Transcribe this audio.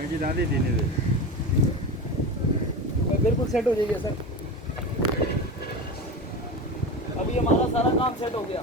क्योंकि दादी देने दे बिल्कुल सेट हो जाइए सर। अभी हमारा सारा काम सेट हो गया।